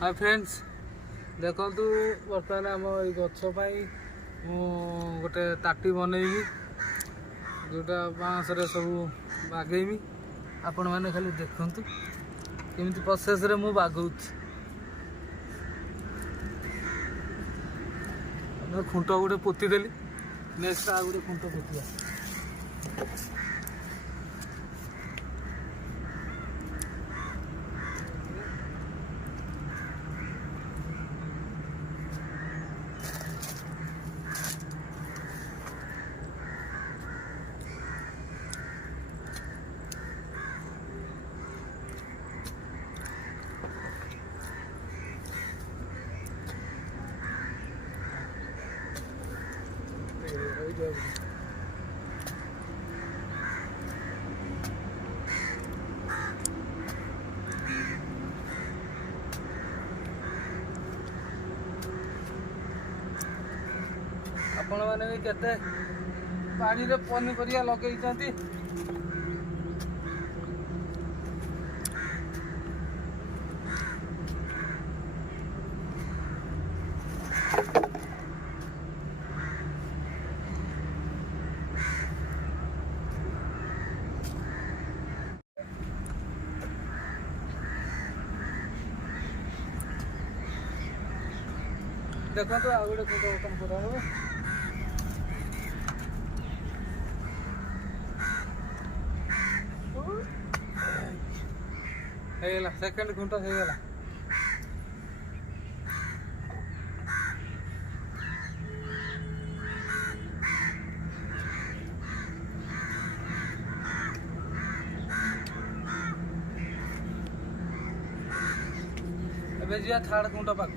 Hi friends देखु बर्तमान आम ये गछ गोटे ताटी बनईबी जोटा बाँस सब बागेमी आपण मैंने खाली देखु केमी प्रोसेस रे मु बागौच खुंट गोटे पोतीदेली नेक्स्ट आ गोटे खुंट पोतिया आपण मैंने भी केते पानी रे पनीपरिया लगे देखो तो आगे कम करा सेकंड घंटा हो गला जा थर्ड घंटा पाक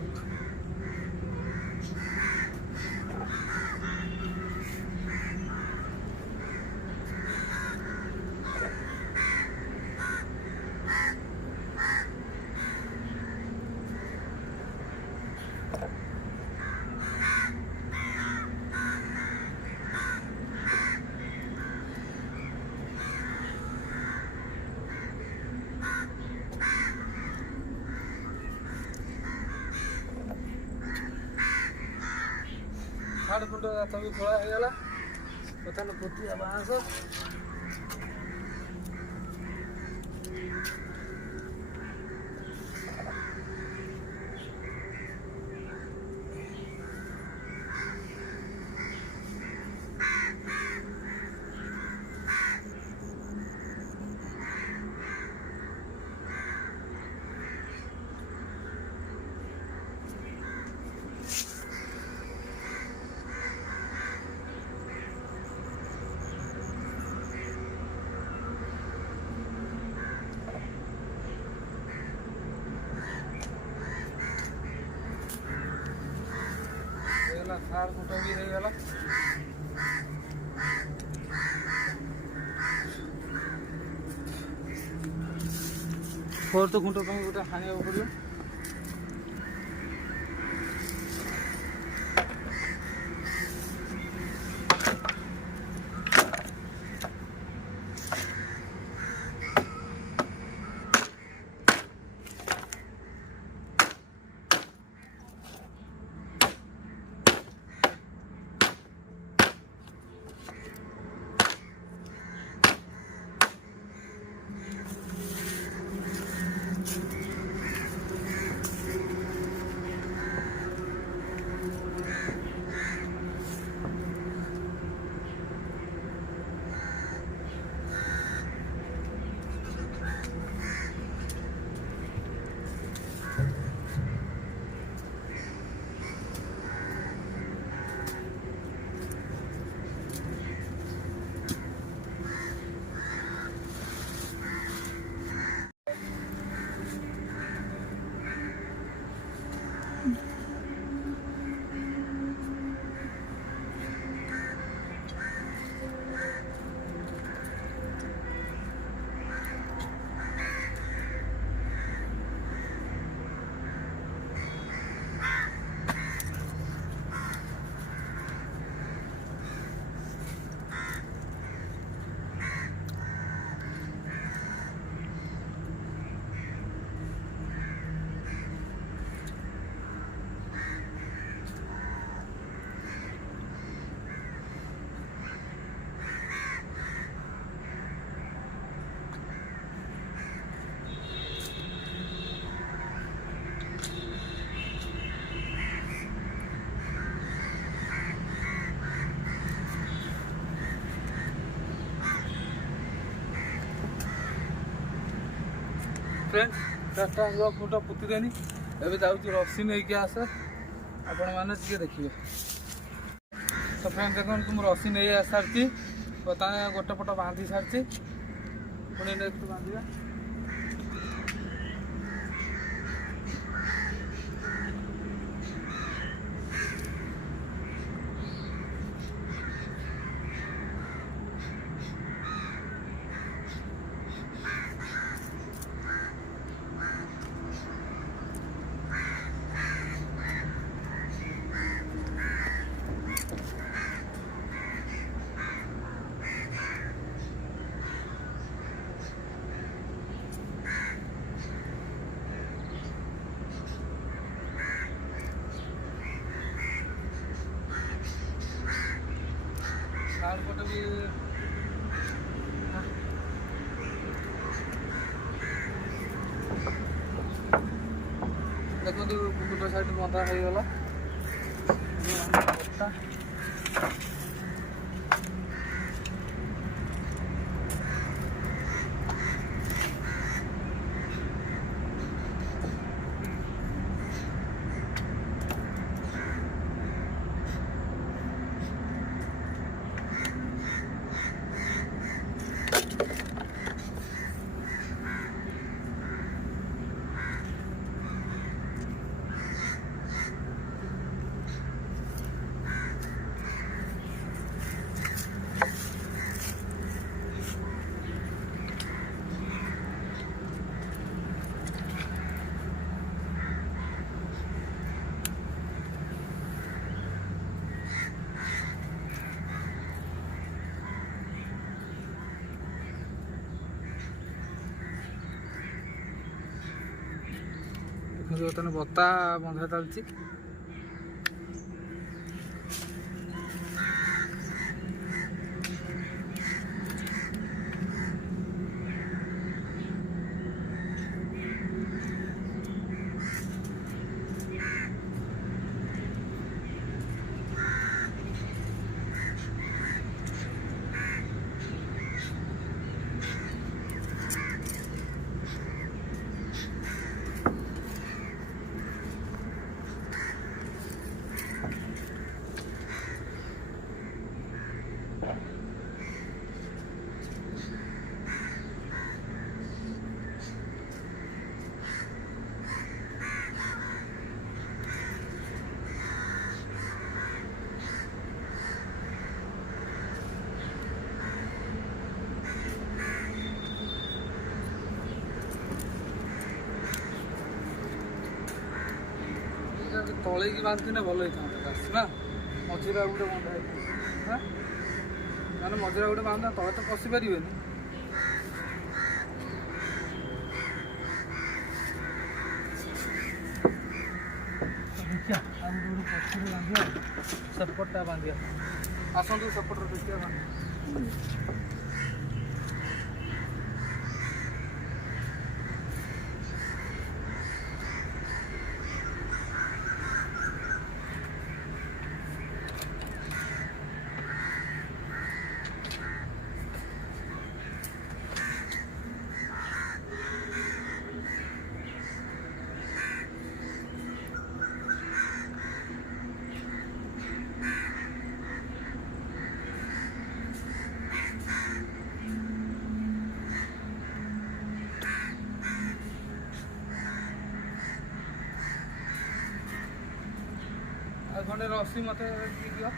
थर्ड घंटा तभी खोला हो गला बर्तमान पोतिया बाँस थर्ड घंटा भी हो गला फोर्थ घंटा गोटे हाणिया पड़ो फ्रेंड 4टा फुट पुतिदेनी एवं जाऊँ रसी नहीं कि आसे आपण मैंने टे देखिए। तो फ्रेंड देखो तुम रसी नहीं आस सारी बर्तमान गोटे पट बांधी सारी पुणी नेक्स्ट बांधा। पटे भी देखो गोटे साइड बंधा हो गला। बर्तमान बता बंधा चलती। तले की बांधने भल होता ना मझीरा गोटे बंधा हाँ मैंने मझीरा गोटे बांधा तले तो पशि पारे देखिए पक्षी बांधा सेपटा बांधा आसतु सेपट देखिए बांधा खंडे रसी मत दियो।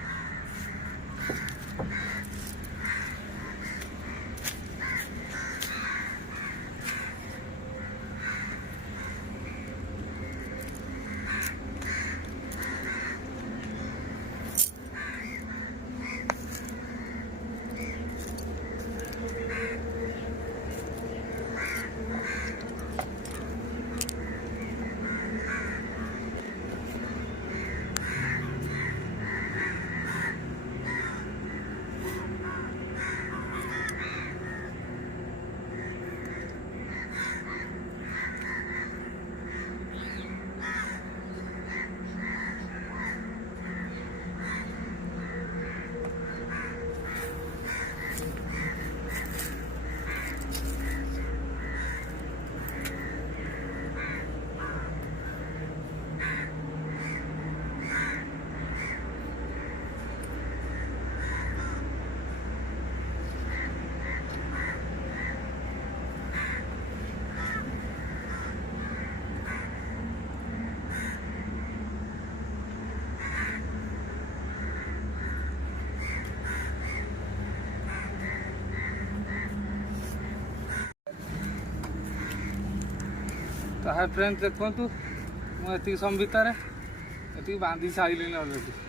हाय फ्रेंड्स देखु मुझे समय भितर ये बांधी सारे अलरेडी।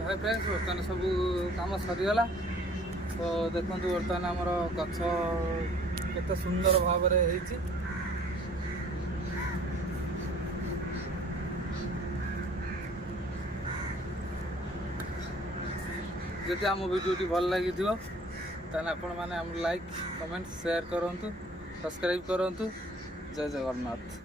हाय फ्रेंड्स बर्तमान सब कम सरीगला तो देखो बर्तमान आमर गछ केते सुंदर भाव में होती जदि आम वीडियो भल लगी आपण मैंने लाइक कमेंट शेयर करूँ सब्सक्राइब करूँ। जय जगन्नाथ।